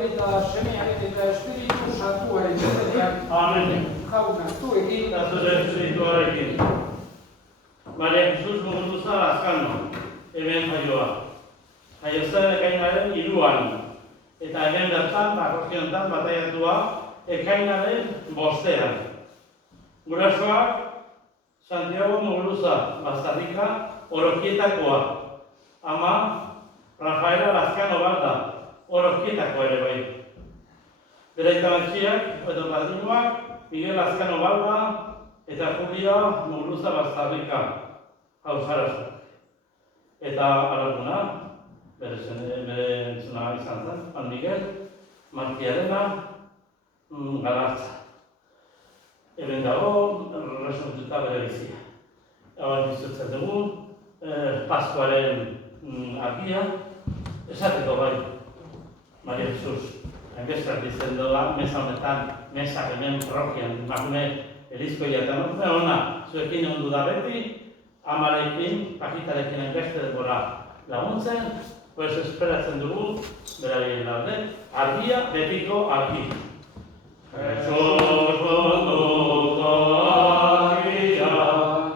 Aitaren eta Semearen eta Espiritu Santuaren izenean. Amen. Jauna, zuekin. Eta zure espirituarekin. Maria Jesus Muguruza Lazkano, hemen jaioa. Jaio zen ekainaren 3an. Eta hemen bertan, parrokiontan bataiatua, ekainaren 5ean. Gurasoak, Santiago Muguruza, Bastarrika, Orokietakoa. Ama, Rafaela Lazkano Balda, Orokietakoa ere bai. Bere itamatxiak, edo padrinuak, Miguel Lazkano Balda eta Julia Muguruza Bastarrika, hausarasak. Eta alarguna, bere entzuna izan zen, Juan Miguel, Martiarena, Galartza. Hemen dago, resoltuta bere bizia. Hau dizutzen dugu, Paskuaren argia, esateko bai, Maria Jesus. Hainbesteak dizen dola, mesa honetan, mesak hemen parrokian, makume erizkoia eta norte hona, zuekin ondu da beti, amarekin, pakitarekin hainbeste denbora laguntzen, pues esperatzen dugu, beraien alde, argia, betiko argi. Jesus munduko argia,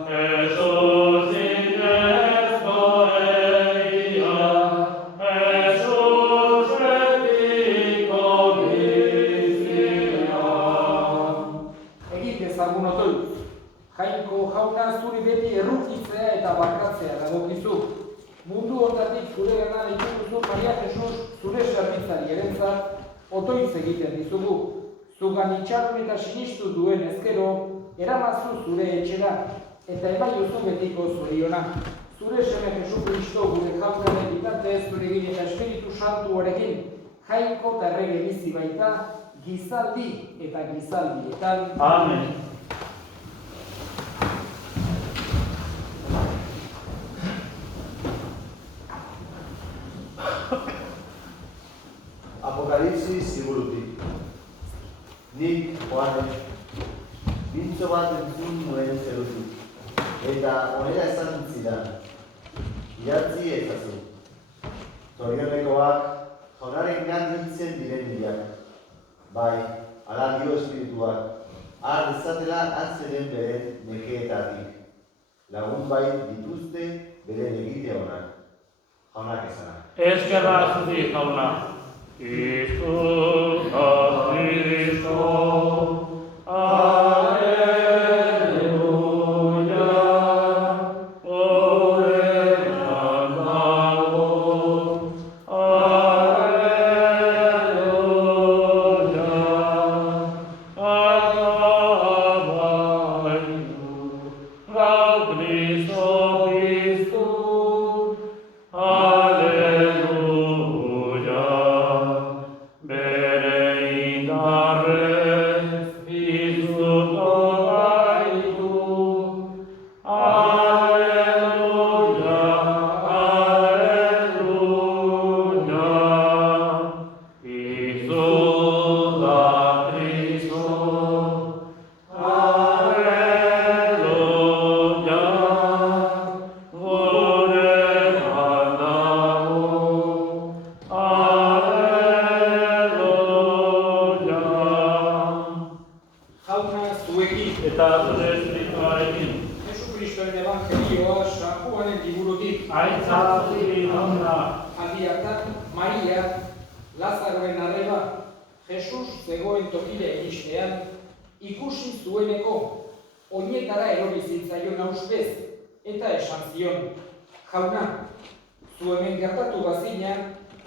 Jesus inezko egia, Jesus betiko bizia. Egin dezagun otoi. Jainko jauna zuri beti errukitzea eta barkatzea dagokizu. Mundu honetatik zure gana dituguzu Maria Jesus zure zerbitzari erentzat otoitz egiten dizugu. Zugan itxaron eta sinistu duen ezkero, eramazu zure etxera, eta ebaiozu betiko zoriona. Zure seme Jesu Kristo gure jaunaren bitartez zure gine eta Espiritu Santuarekin, jainko eta errege bizi baita, gizaldi eta gizaldietan. Amen. Apokalipsis liburutik. Nik, Joanek, mintzo bat entzun nuen zerutik, eta honela esan zidan, idatzi ezazu. Zorionekoak, jaunaren ganditzen diren bilak. Bai, ala dio espirituak, har dezatela atzeren beren nekeetatik. Lagun bai dituzte beren egite honak. Jaunak esanak. Eskerra zuri jauna. Cristo, Cristo, Alleluia, ore cantago, Alleluia, alabainu, lau Cristo, Cristo, Alleluia. Bere indarrez bizuko gaitu. Alleluia, alleluia. Izu da Cristo. Alleluia. Gure handago. Jauna zuekin. Eta zure espirituarekin. Jesu Kristoren evangelioa San Juanen liburutik. Aitzazuri jauna. Aldiatan, Maria, Lazaroen arreba, Jesus zegoen tokile iristean, ikusi zueneko, oinetara erori zitzaion auspez, eta esan zion, jauna, zu hemen gertatu bazina,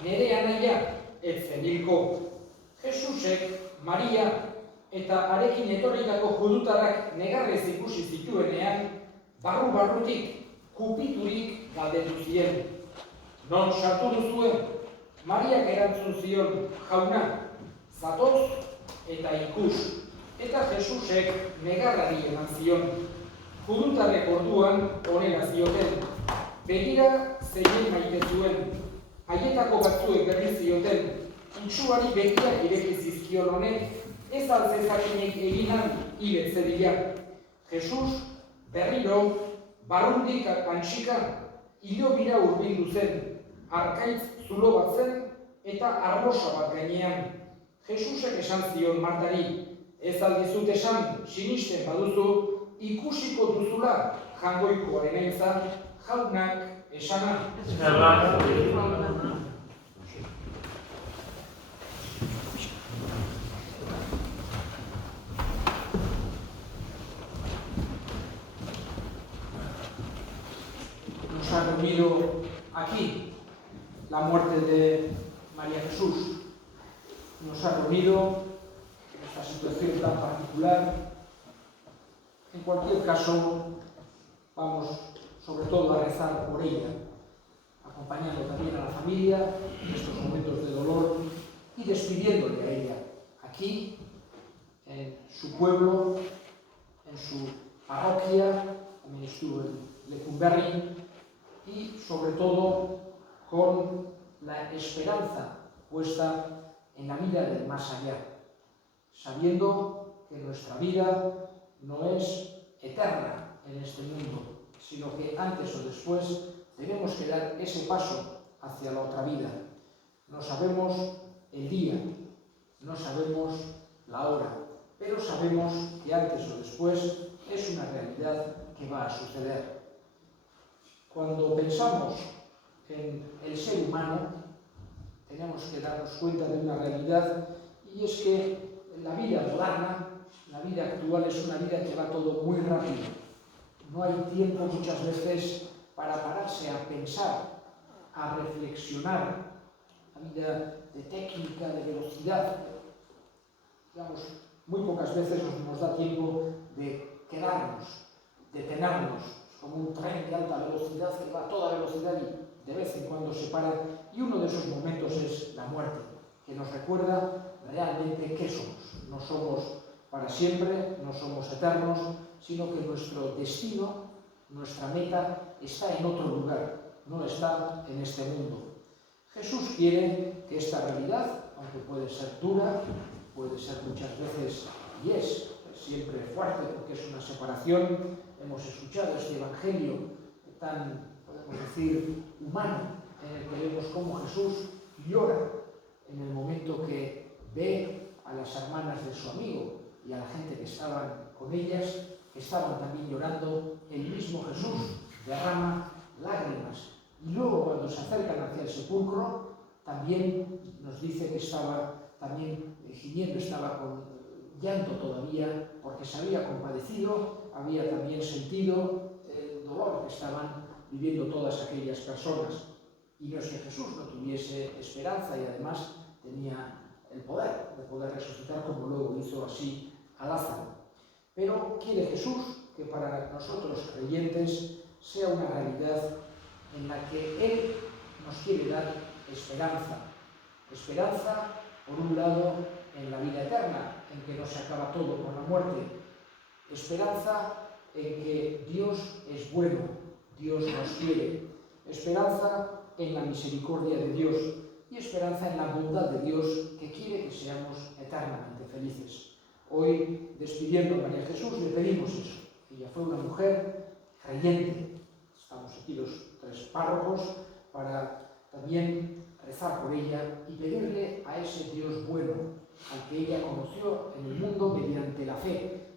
nere anaia, ez zenilko. Jesusek, Maria, eta arekin etorritako judutarrak negarrez ikusi zituenean, barru-barrutik, kupiturik galdetu zien. Non sartu duzuen? Mariak erantzun zion, jauna, zatoz eta ikus. Eta Jesusek negarrari eman zion. Judutarrek orduan honela zioten. Begira zeinen maite zuen. Haietako batzuek berri zioten. Itsuari begiak ireki zizkion honek, ez altzezakinek eginan hile zedila. Jesus berriro, barrundik antxika, hilobira hurbildu zen, arkaitz zulo bat zen, eta arbosa bat gainean. Jesusek esan zion Martari, ez aldizut esan, sinisten baduzu, ikusiko duzula jangoikoaren aintzat, jaunak esana. Nos ha reunido aquí la muerte de María Jesús. Nos ha reunido en esta situación tan particular. En cualquier caso, vamos sobre todo a rezar por ella, acompañando también a la familia en estos momentos de dolor y despidiéndole a ella aquí, en su pueblo, en su parroquia, también estuvo en Lecumberri, y sobre todo con la esperanza puesta en la vida del más allá, sabiendo que nuestra vida no es eterna en este mundo, sino que antes o después tenemos que dar ese paso hacia la otra vida. No sabemos el día, no sabemos la hora, pero sabemos que antes o después es una realidad que va a suceder. Cuando pensamos en el ser humano, tenemos que darnos cuenta de una realidad, y es que la vida moderna, la vida actual, es una vida que va todo muy rápido. No hay tiempo muchas veces para pararse a pensar, a reflexionar. La vida de técnica, de velocidad, digamos, muy pocas veces nos da tiempo de quedarnos, detenernos, como un tren de alta velocidad que va a toda velocidad y de vez en cuando se para, y uno de esos momentos es la muerte, que nos recuerda realmente qué somos. No somos para siempre, no somos eternos, sino que nuestro destino, nuestra meta, está en otro lugar, no está en este mundo. Jesús quiere que esta realidad, aunque puede ser dura, puede ser muchas veces, y es siempre fuerte porque es una separación. Hemos escuchado este evangelio tan, podemos decir, humano, en el que vemos cómo Jesús llora en el momento que ve a las hermanas de su amigo y a la gente que estaban con ellas, que estaban también llorando. El mismo Jesús derrama lágrimas, y luego cuando se acercan hacia el sepulcro también nos dice que estaba también gimiendo, estaba con llanto todavía, porque se había compadecido, había también sentido el dolor que estaban viviendo todas aquellas personas. Y no es que Jesús no tuviese esperanza, y además tenía el poder de poder resucitar, como luego hizo así a Lázaro. Pero quiere Jesús que para nosotros creyentes sea una realidad en la que Él nos quiere dar esperanza. Esperanza, por un lado, en la vida eterna, en que no se acaba todo con la muerte. Esperanza en que Dios es bueno, Dios nos quiere. Esperanza en la misericordia de Dios, y esperanza en la bondad de Dios, que quiere que seamos eternamente felices. Hoy, despidiendo a María Jesús, le pedimos eso. Ella fue una mujer creyente. Estamos aquí los tres párrocos para también rezar por ella y pedirle a ese Dios bueno, al que ella conoció en el mundo mediante la fe,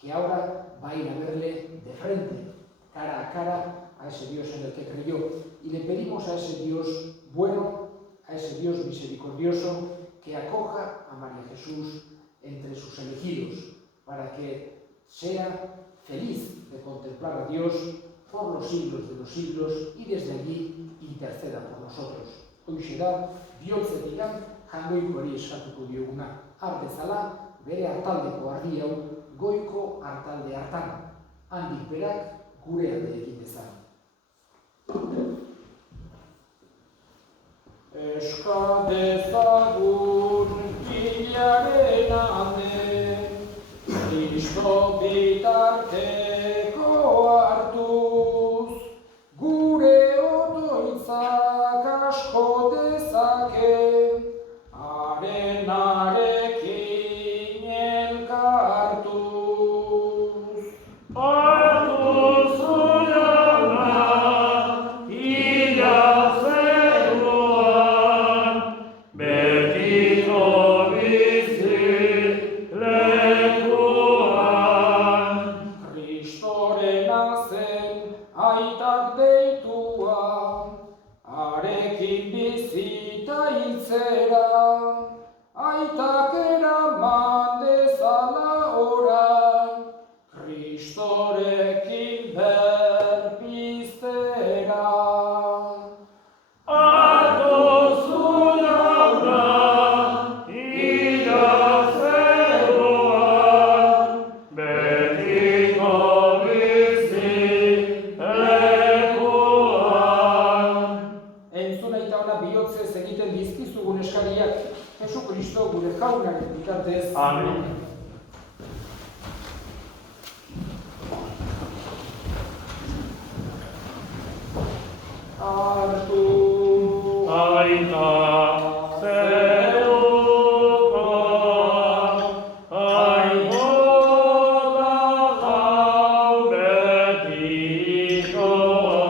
que ahora va a ir a verle de frente, cara a cara, a ese Dios en el que creyó. Y le pedimos a ese Dios bueno, a ese Dios misericordioso, que acoja a María Jesús entre sus elegidos, para que sea feliz de contemplar a Dios por los siglos de los siglos, y desde allí interceda por nosotros. Hoxe da, bihotzetik jangoikoari eskatuko dioguna, har dezala bere hartaldeko argi hau goiko hartalde hartan, handik berak gure alde egin dezan. Eska dezagun hilaren alde, Kristo bitarteko hartuz, gure otoitzak asko dezake, harenarekin elkartuz. Hartu zuiona, ila zeruan, bitartez. Amen. Hartu Aita zeruko, aiko da hau betikoa,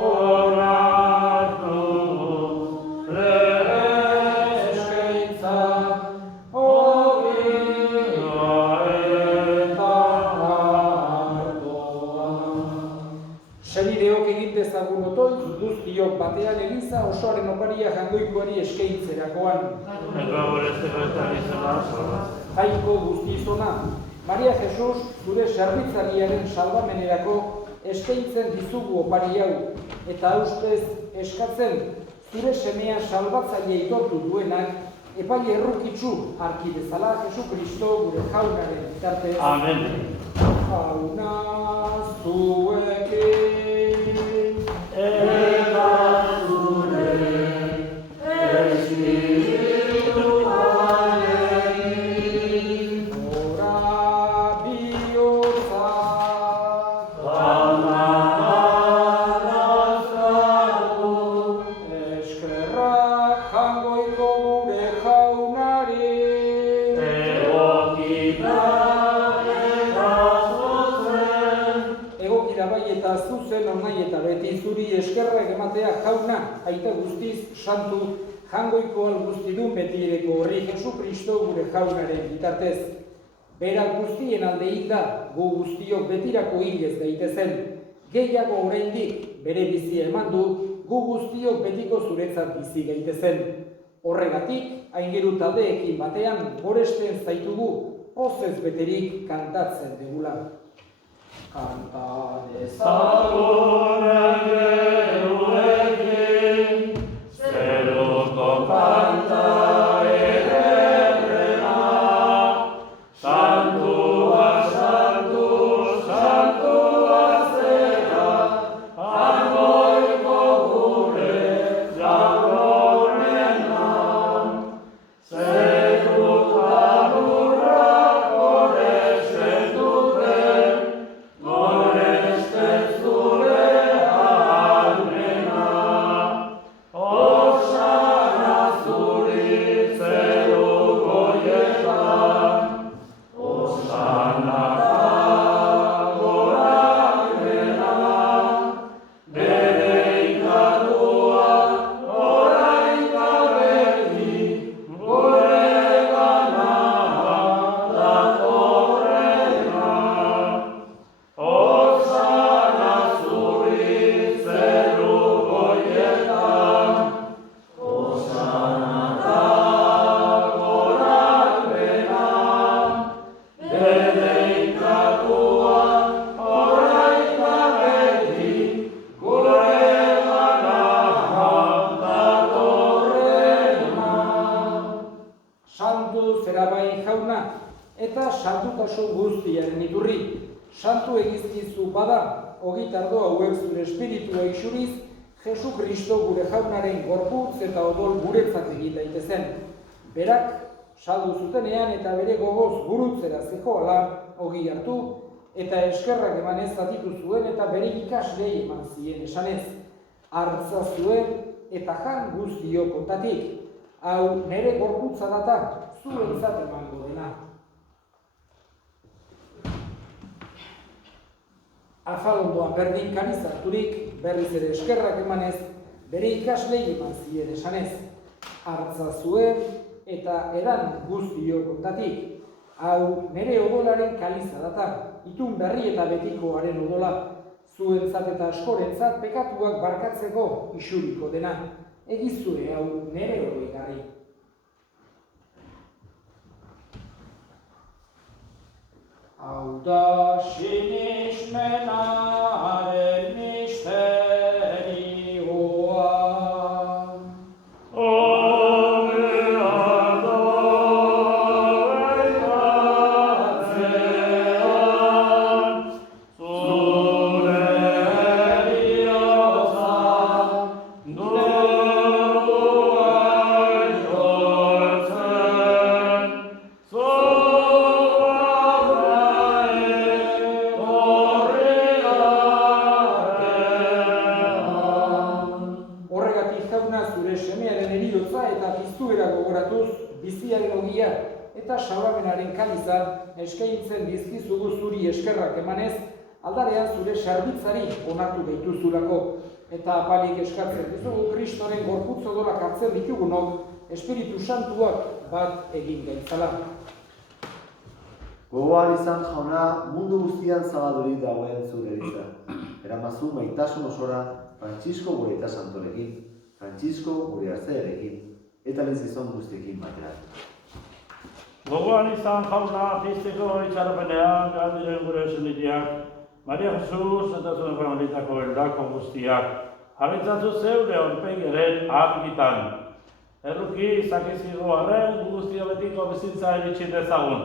ona dugun eskaintza, ogia eta ardoa. Senideok egin dezagun otoitz, guztiok batean eliza osoaren oparia jangoikoari eskaintzerakoan. Eta gorezteko eta bizena zorra. Jaiko guztizona, Maria Jesus, zure zerbitzariaren salbamenerako eskaintzen dizugu opari hau, eta ustez eskatzen zure semea salbatzaile aitortu duenak, epaile errukitsu harki bezala Jesu Kristo gure jaunaren bitartez. Amen. Jauna zuekin. Eta zure espiritualekin Ora bihotza aldarazkagu eskerra jangoiko gure jaunari egokita eta zuzen egokira bai eta zuzen ornai eta beti zuri eskerrak ematea jauna aita guztiz santu jangoiko guztidun betireko horri Jesu Kristo gure jaunaren bitartez. Berak guztien alde hilda, gu guztiok betirako hilez daitezen. Gehiago oraindik bere bizia eman du, gu guztiok betiko zuretzat bizi gaitezen. Horregatik, aingeru taldeekin batean goresten zaitugu, pozez beterik kantatzen dugula. Kanta dezagun Zagunekin, zeruko kanta ederrena, santua, santu, santua zera, jangoiko gure jaunena. Zeru eta lurrak goresten duten, goresten zure ahalmena. Osana zuri zeru goietan, osana gorakmena, bere ikatua orain eta beti, guregana datorrena. Osana zuri zeru goietan, osana gorakmena, bere ikatua orain eta beti, guregana datorrena. Santu zerabai jauna, eta santutasun guztiaren iturri. Santu egizkizu bada, ogitardo hauek zure espiritua isuriz, Jesu Kristo gure jaunaren gorputz eta odol guretzat egin daitezen. Berak, saldu zutenean eta bere gogoz gurutzera zijoala, ogi hartu, eta eskerrak emanez zatitu zuen eta bere ikaslei eman zien esanez. Hartza zuen eta jan guztiok ontatik. Hau nere gorputza data, zuentzat emango dena. Afalondoan berdin kaliz harturik, berriz ere eskerrak emanez, bere ikaslei eman zien esanez. Hartza zuen eta edan guztiok ontatik. Hau nere odolaren kaliza data, itun berri eta betikoaren odola, zuentzat eta askorentzat pekatuak barkatzeko isuriko dena. Egizue hau nere oroigarri. Hau da sinismenaren misterioa. Eta salamenaren kaliza eskaintzen dizkizugu zuri eskerrak emanez, aldarean zure sarbitzari onartu gaituzulako. Eta apalik eskatzen dizugu Kristoren gorputz odorak hartzen ditugunok, Espiritu Santuak bat egin gaitzala. Gogoan izan jauna mundu guztian zabaldurik dagoen zure eliza. Eramazu maitasun osora Frantzisko gure eta santorekin, Frantzisko gure arzearekin, eta lehizizon guztiekin batera. Gogoan izan jauna artistiko itxaropenean galdiren gure zenitiak, Maria Jesus eta zuen familitako eldako guztiak, jarritzatu zeure aurpegaren argitan. Erruki izakizkigo arren guztia betiko bizitza iritsi dezagun.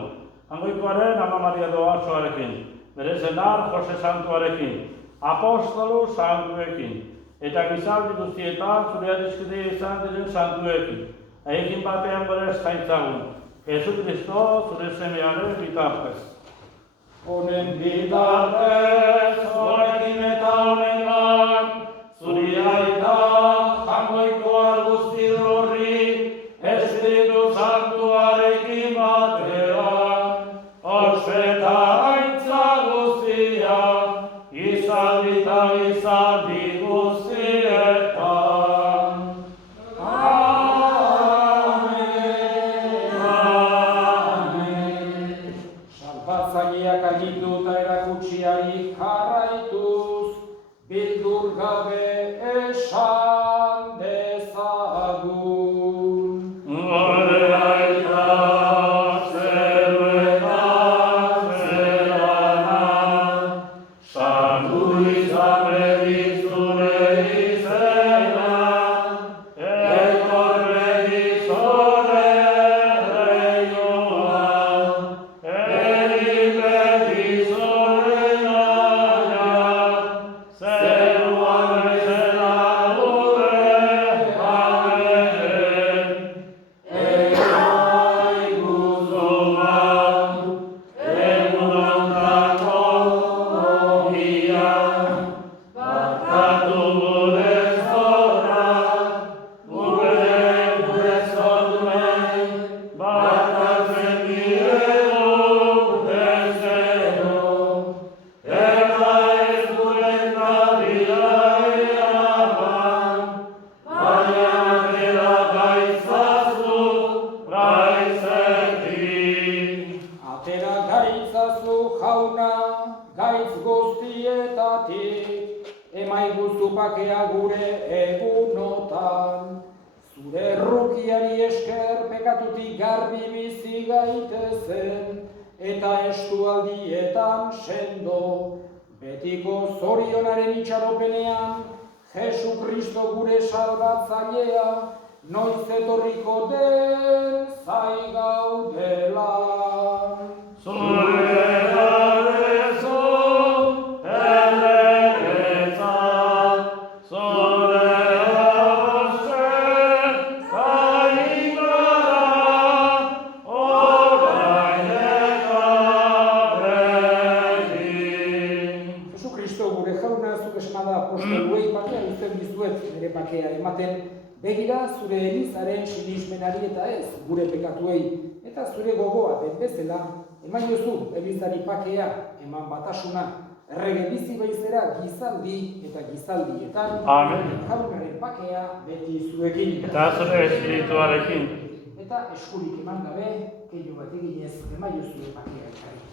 Angoikoaren Ama Maria Doatxoarekin, bere senar Jose Santuarekin, apostolu santuekin, eta gizaldi guztietan zure adiskide izan diren santuekin. Egin batean bere zaitzagun. Jesucristo zure semearen bitartez. Honen bitartez, zorekin eta honengan, zuri aita, jangoikoa guzti horri, Espiritu Santuarekin batean, ospeta aintza guztia, gizaldi eta gizaldi guztietan. Agitu eta erakutsiari jarraituz, bildur gabe esan dezagun. Gure aita, zeruetan, zeruana, santu izan beti zure izena, etor beti zure reioa, Emaiguzu pakea gure egunotan, zure errukiari esker pekatutik garbi bizi gaitezen, eta estualdietan sendo, betiko zorionaren itxaropenean, Jesu Kristo gure salbatzailea, noiz etorriko den zai gaudela. Begira zure elizaren sinismenari eta ez gure pekatuei, eta zure gogoa den bezala, eman jozu elizari pakea, eman batasuna, errege bizi baizera gizaldi eta gizaldietan, Amen. jaunaren bakea beti zuekin. Eta zure espirituarekin. Eta eskurik eman gabe, keinu bat eginez, emaiozue bakea ekarri.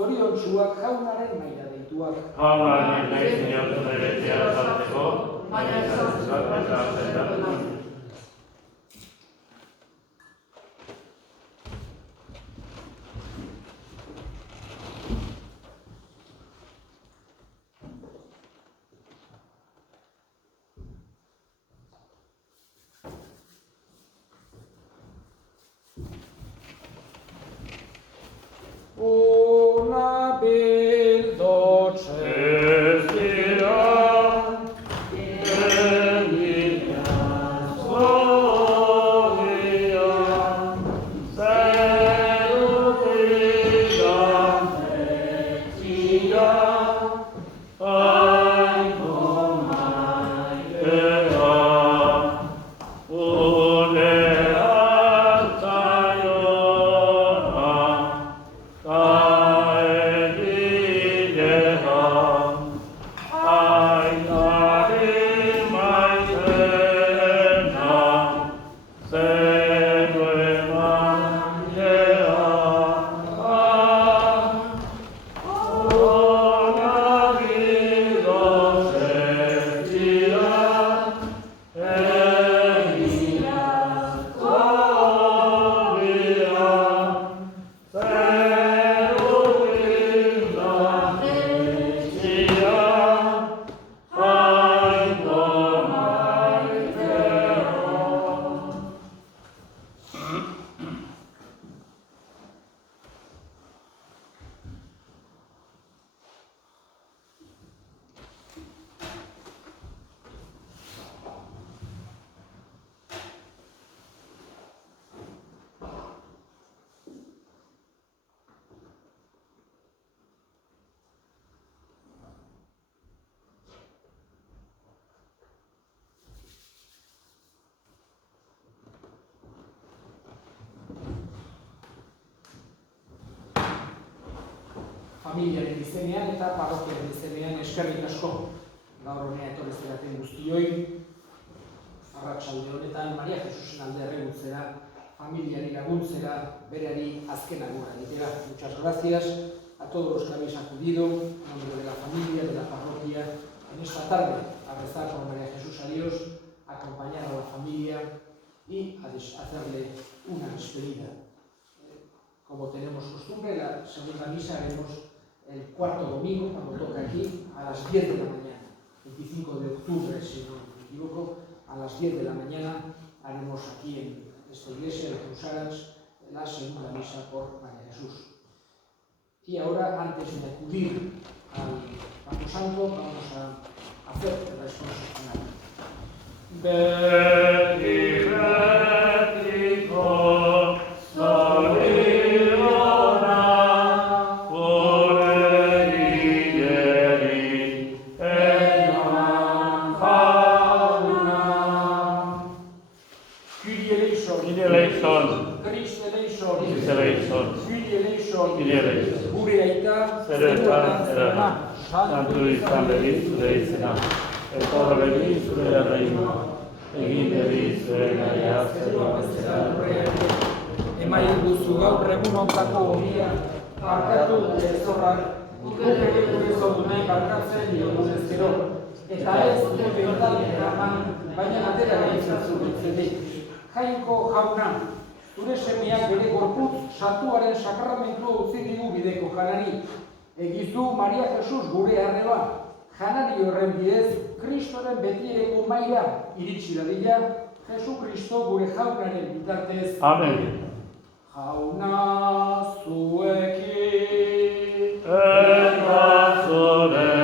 Zoriontsuak jaunaren maila deituak. Jaunaren nahi ziniotu beretia azalteko, baina ezazuak eta azalteko. Una bel dolce familiaren izenean eta parrokiaren izenean eskerrik asko. Gaur honea etorri zeraten guztioi, arratsalde honetan Maria Jesusen alde erregutzera, familiari laguntzera, berari azken agurra egitera. Muchas gracias a todos los que habéis acudido, en nombre de la familia, de la parroquia, en esta tarde a rezar por María Jesús a Dios, a acompañar a la familia y a hacerle una despedida. Como tenemos costumbre, la segunda misa haremos el cuarto domingo, cuando toca aquí, a las 10 de la mañana, 25 de octubre, si no me equivoco, a las 10 de la mañana haremos aquí en esta iglesia de Cruzadas la segunda misa por María Jesús. Y ahora, antes de acudir al Camposanto, vamos a hacer el responso final. Ora Kyrie eleison, Kyrie eleison, Christ eleison, Christ eleison, Kyrie eleison, Kyrie eleison. Gure aita, Zeruetan zerana, santu izan begi zure izena, etorra begi zure erreina, egin begi zure naia zerua bezala lurrean. Emaiguzu gaur egun hontako horia, barkatu gure zorrak, guk ere gure zordunek barkatzen diogun ezkero, eta ez gure behotan eraman, baina atera gaitzen zuritzetik. Jainko jauna, zure semiak bere gorputz santuaren sakramentua utzi digu bideko janari. Egizu Maria Jesus gure arreba, janari horren bidez, Kristoren betiereko maila iritsi dadila, Jesu Kristo gure jaunaren bitartez. Amen. Jauna zuekin. Eta zure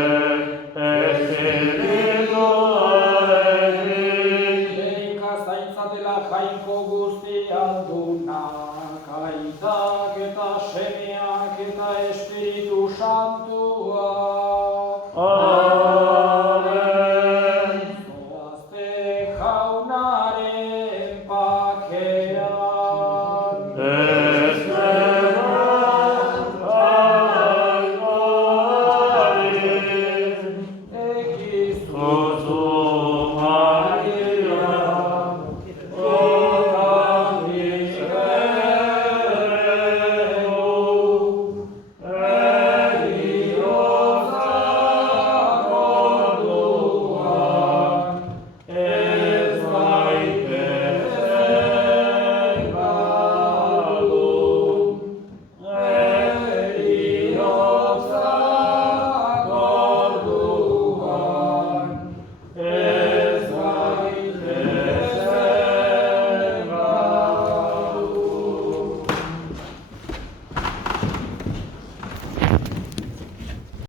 espirituarekin. Leika zaintzatela jainko guztian dunak, aitak eta semeak eta Espiritu Santu